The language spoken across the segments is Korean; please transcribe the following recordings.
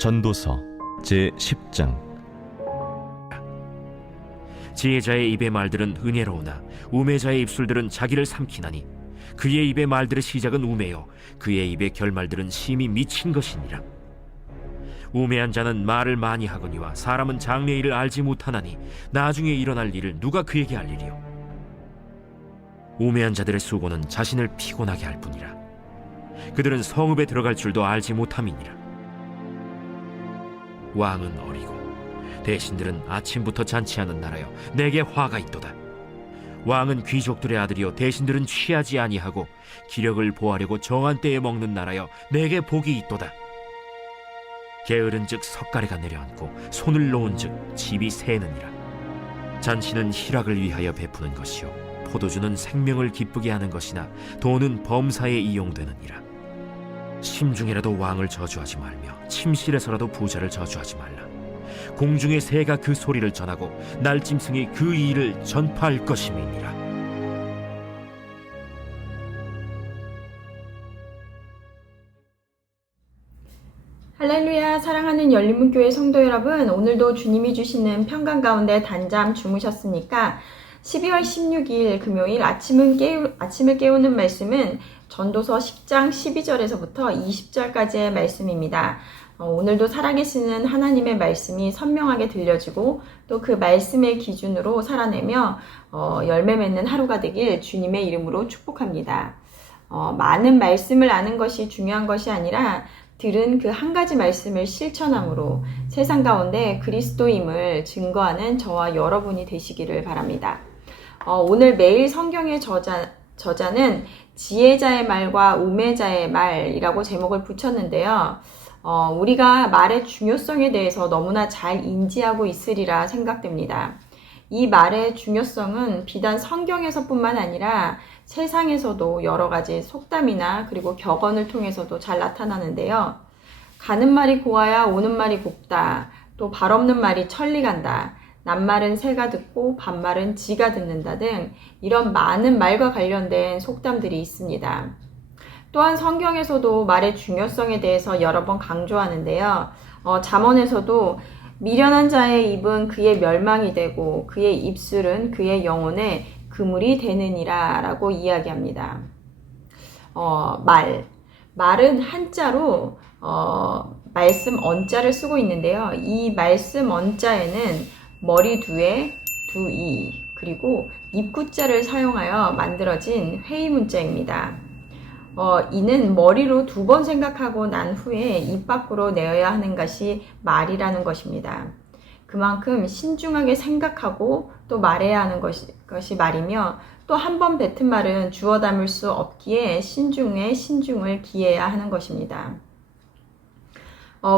전도서 제10장. 지혜자의 입의 말들은 은혜로우나 우매자의 입술들은 자기를 삼키나니 그의 입의 말들의 시작은 우매요 그의 입의 결말들은 심히 미친 것이니라. 우매한 자는 말을 많이 하거니와 사람은 장래 일을 알지 못하나니 나중에 일어날 일을 누가 그에게 알리리요. 우매한 자들의 수고는 자신을 피곤하게 할 뿐이라. 그들은 성읍에 들어갈 줄도 알지 못함이니라. 왕은 어리고 대신들은 아침부터 잔치하는 나라여 내게 화가 있도다. 왕은 귀족들의 아들이요 대신들은 취하지 아니하고 기력을 보하려고 정한 때에 먹는 나라여 내게 복이 있도다. 게으른즉 석가래가 내려앉고 손을 놓은즉 집이 새느니라. 잔치는 희락을 위하여 베푸는 것이요 포도주는 생명을 기쁘게 하는 것이나 돈은 범사에 이용되느니라. 심중에라도 왕을 저주하지 말며 침실에서라도 부자를 저주하지 말라. 공중의 새가 그 소리를 전하고 날짐승이 그 일을 전파할 것임이니라. 할렐루야. 사랑하는 열린문교회 성도 여러분, 오늘도 주님이 주시는 평강 가운데 단잠 주무셨습니까? 12월 16일 금요일 아침을 깨우는 말씀은 전도서 10장 12절에서부터 20절까지의 말씀입니다. 오늘도 살아계시는 하나님의 말씀이 선명하게 들려지고 또 그 말씀의 기준으로 살아내며 열매 맺는 하루가 되길 주님의 이름으로 축복합니다. 많은 말씀을 아는 것이 중요한 것이 아니라 들은 그 한 가지 말씀을 실천함으로 세상 가운데 그리스도임을 증거하는 저와 여러분이 되시기를 바랍니다. 오늘 매일 성경의 저자는 지혜자의 말과 우매자의 말이라고 제목을 붙였는데요. 우리가 말의 중요성에 대해서 너무나 잘 인지하고 있으리라 생각됩니다. 이 말의 중요성은 비단 성경에서뿐만 아니라 세상에서도 여러 가지 속담이나 그리고 격언을 통해서도 잘 나타나는데요. 가는 말이 고와야 오는 말이 곱다. 또 발 없는 말이 천리 간다. 낱말은 새가 듣고 반말은 쥐가 듣는다 등 이런 많은 말과 관련된 속담들이 있습니다. 또한 성경에서도 말의 중요성에 대해서 여러 번 강조하는데요. 잠언에서도 미련한 자의 입은 그의 멸망이 되고 그의 입술은 그의 영혼의 그물이 되느니라 라고 이야기합니다. 말은 한자로 말씀 언자를 쓰고 있는데요. 이 말씀 언자에는 머리 두에 두이 그리고 입구자를 사용하여 만들어진 회의문자입니다. 이는 머리로 2번 생각하고 난 후에 입 밖으로 내어야 하는 것이 말이라는 것입니다. 그만큼 신중하게 생각하고 또 말해야 하는 것이 말이며 또 한 번 뱉은 말은 주워 담을 수 없기에 신중에 신중을 기해야 하는 것입니다.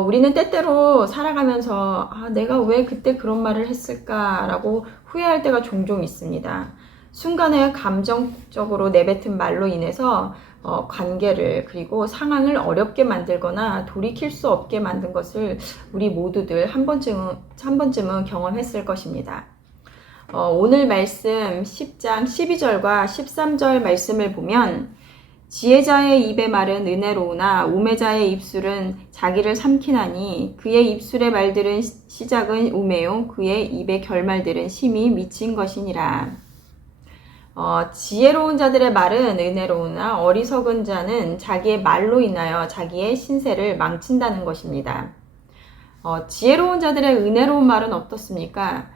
우리는 때때로 살아가면서 내가 왜 그때 그런 말을 했을까라고 후회할 때가 종종 있습니다. 순간에 감정적으로 내뱉은 말로 인해서 관계를 그리고 상황을 어렵게 만들거나 돌이킬 수 없게 만든 것을 우리 모두들 한 번쯤은 경험했을 것입니다. 오늘 말씀 10장 12절과 13절 말씀을 보면 지혜자의 입의 말은 은혜로우나 우매자의 입술은 자기를 삼키나니 그의 입술의 말들은 시작은 우매요 그의 입의 결말들은 심히 미친 것이니라. 지혜로운 자들의 말은 은혜로우나 어리석은 자는 자기의 말로 인하여 자기의 신세를 망친다는 것입니다. 지혜로운 자들의 은혜로운 말은 어떻습니까?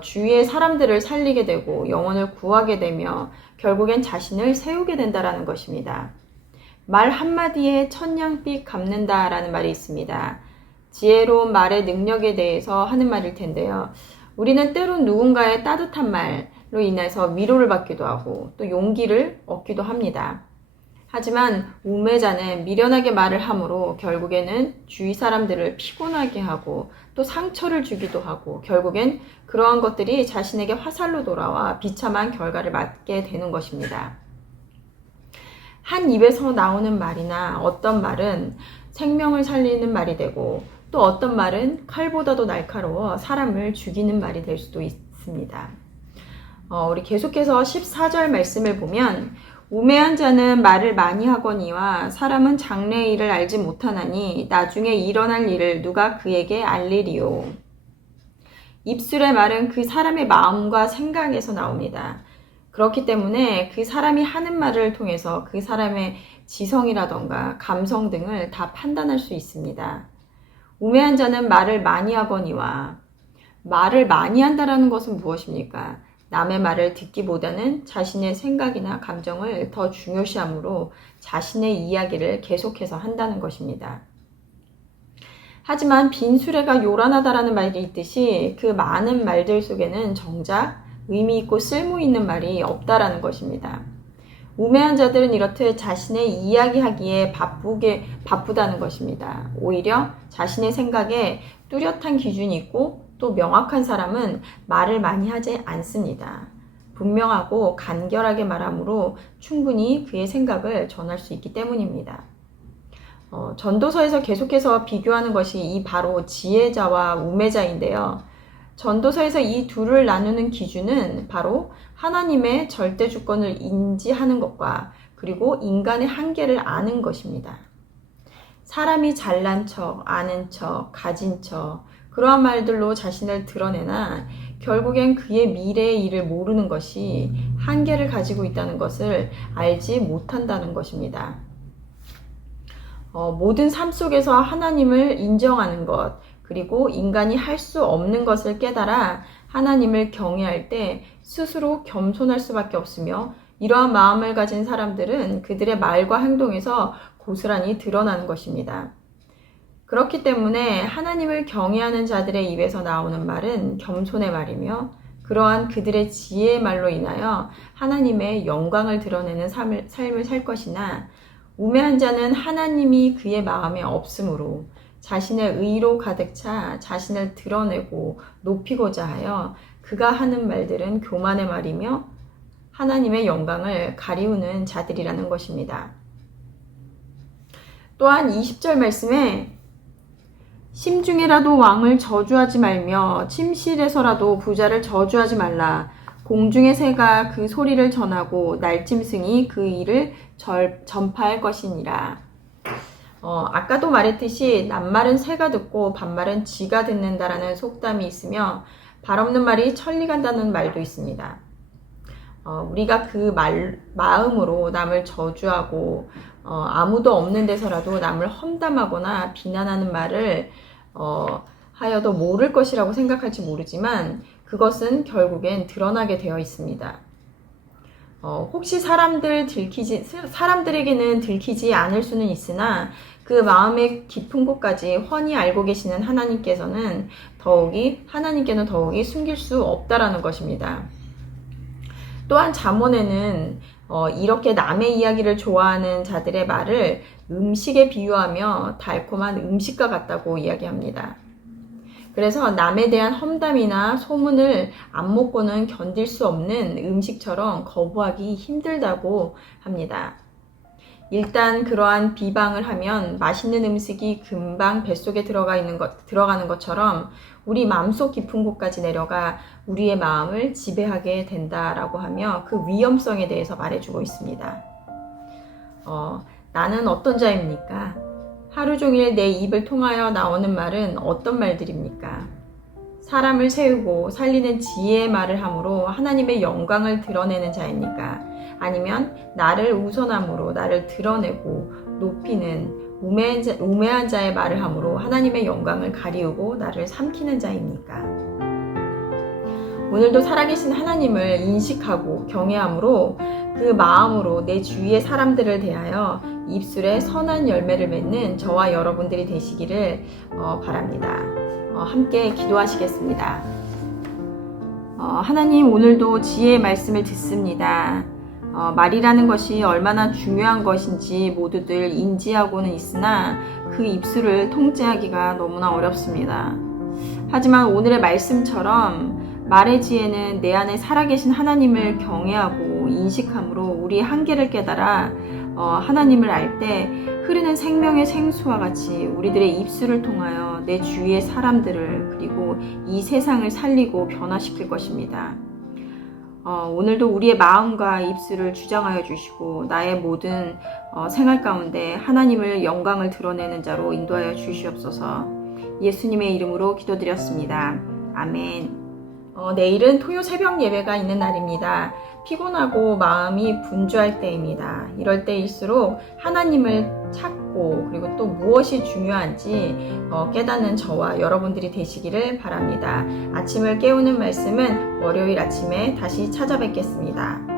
주위의 사람들을 살리게 되고 영혼을 구하게 되며 결국엔 자신을 세우게 된다라는 것입니다. 말 한마디에 천냥빚 갚는다라는 말이 있습니다. 지혜로운 말의 능력에 대해서 하는 말일 텐데요. 우리는 때론 누군가의 따뜻한 말로 인해서 위로를 받기도 하고 또 용기를 얻기도 합니다. 하지만 우매자는 미련하게 말을 함으로 결국에는 주위 사람들을 피곤하게 하고 또 상처를 주기도 하고 결국엔 그러한 것들이 자신에게 화살로 돌아와 비참한 결과를 맞게 되는 것입니다. 한 입에서 나오는 말이나 어떤 말은 생명을 살리는 말이 되고 또 어떤 말은 칼보다도 날카로워 사람을 죽이는 말이 될 수도 있습니다. 우리 계속해서 14절 말씀을 보면 우매한 자는 말을 많이 하거니와 사람은 장래의 일을 알지 못하나니 나중에 일어날 일을 누가 그에게 알리리요. 입술의 말은 그 사람의 마음과 생각에서 나옵니다. 그렇기 때문에 그 사람이 하는 말을 통해서 그 사람의 지성이라던가 감성 등을 다 판단할 수 있습니다. 우매한 자는 말을 많이 하거니와, 말을 많이 한다라는 것은 무엇입니까? 남의 말을 듣기보다는 자신의 생각이나 감정을 더 중요시하므로 자신의 이야기를 계속해서 한다는 것입니다. 하지만 빈 수레가 요란하다라는 말이 있듯이 그 많은 말들 속에는 정작 의미 있고 쓸모 있는 말이 없다라는 것입니다. 우매한 자들은 이렇듯 자신의 이야기하기에 바쁘다는 것입니다. 오히려 자신의 생각에 뚜렷한 기준이 있고 또 명확한 사람은 말을 많이 하지 않습니다. 분명하고 간결하게 말하므로 충분히 그의 생각을 전할 수 있기 때문입니다. 전도서에서 계속해서 비교하는 것이 이 바로 지혜자와 우매자인데요. 전도서에서 이 둘을 나누는 기준은 바로 하나님의 절대 주권을 인지하는 것과 그리고 인간의 한계를 아는 것입니다. 사람이 잘난 척, 아는 척, 가진 척, 그러한 말들로 자신을 드러내나 결국엔 그의 미래의 일을 모르는 것이 한계를 가지고 있다는 것을 알지 못한다는 것입니다. 모든 삶 속에서 하나님을 인정하는 것, 그리고 인간이 할 수 없는 것을 깨달아 하나님을 경외할 때 스스로 겸손할 수밖에 없으며 이러한 마음을 가진 사람들은 그들의 말과 행동에서 고스란히 드러나는 것입니다. 그렇기 때문에 하나님을 경외하는 자들의 입에서 나오는 말은 겸손의 말이며 그러한 그들의 지혜의 말로 인하여 하나님의 영광을 드러내는 삶을 살 것이나 우매한 자는 하나님이 그의 마음에 없으므로 자신의 의로 가득 차 자신을 드러내고 높이고자 하여 그가 하는 말들은 교만의 말이며 하나님의 영광을 가리우는 자들이라는 것입니다. 또한 20절 말씀에 심중에라도 왕을 저주하지 말며 침실에서라도 부자를 저주하지 말라. 공중의 새가 그 소리를 전하고 날짐승이 그 일을 전파할 것이니라. 아까도 말했듯이 낱말은 새가 듣고 반말은 쥐가 듣는다라는 속담이 있으며 발 없는 말이 천리 간다는 말도 있습니다. 우리가 그 마음으로 남을 저주하고 아무도 없는 데서라도 남을 험담하거나 비난하는 말을 하여도 모를 것이라고 생각할지 모르지만 그것은 결국엔 드러나게 되어 있습니다. 혹시 사람들에게는 들키지 않을 수는 있으나 그 마음의 깊은 곳까지 훤히 알고 계시는 하나님께는 더욱이 숨길 수 없다라는 것입니다. 또한 잠언에는 이렇게 남의 이야기를 좋아하는 자들의 말을 음식에 비유하며 달콤한 음식과 같다고 이야기합니다. 그래서 남에 대한 험담이나 소문을 안 먹고는 견딜 수 없는 음식처럼 거부하기 힘들다고 합니다. 일단 그러한 비방을 하면 맛있는 음식이 금방 뱃속에 들어가는 것처럼 우리 마음속 깊은 곳까지 내려가 우리의 마음을 지배하게 된다라고 하며 그 위험성에 대해서 말해주고 있습니다. 나는 어떤 자입니까? 하루 종일 내 입을 통하여 나오는 말은 어떤 말들입니까? 사람을 세우고 살리는 지혜의 말을 함으로 하나님의 영광을 드러내는 자입니까? 아니면 나를 우선함으로 나를 드러내고 높이는 우매한 자의 말을 함으로 하나님의 영광을 가리우고 나를 삼키는 자입니까? 오늘도 살아계신 하나님을 인식하고 경외함으로 그 마음으로 내 주위의 사람들을 대하여 입술에 선한 열매를 맺는 저와 여러분들이 되시기를 바랍니다. 함께 기도하시겠습니다. 하나님, 오늘도 지혜의 말씀을 듣습니다. 말이라는 것이 얼마나 중요한 것인지 모두들 인지하고는 있으나 그 입술을 통제하기가 너무나 어렵습니다. 하지만 오늘의 말씀처럼 말의 지혜는 내 안에 살아계신 하나님을 경외하고 인식함으로 우리의 한계를 깨달아 하나님을 알 때 흐르는 생명의 생수와 같이 우리들의 입술을 통하여 내 주위의 사람들을 그리고 이 세상을 살리고 변화시킬 것입니다. 오늘도 우리의 마음과 입술을 주장하여 주시고 나의 모든 생활 가운데 하나님을 영광을 드러내는 자로 인도하여 주시옵소서. 예수님의 이름으로 기도드렸습니다. 아멘. 내일은 토요 새벽 예배가 있는 날입니다. 피곤하고 마음이 분주할 때입니다. 이럴 때일수록 하나님을 찾고 그리고 또 무엇이 중요한지 깨닫는 저와 여러분들이 되시기를 바랍니다. 아침을 깨우는 말씀은 월요일 아침에 다시 찾아뵙겠습니다.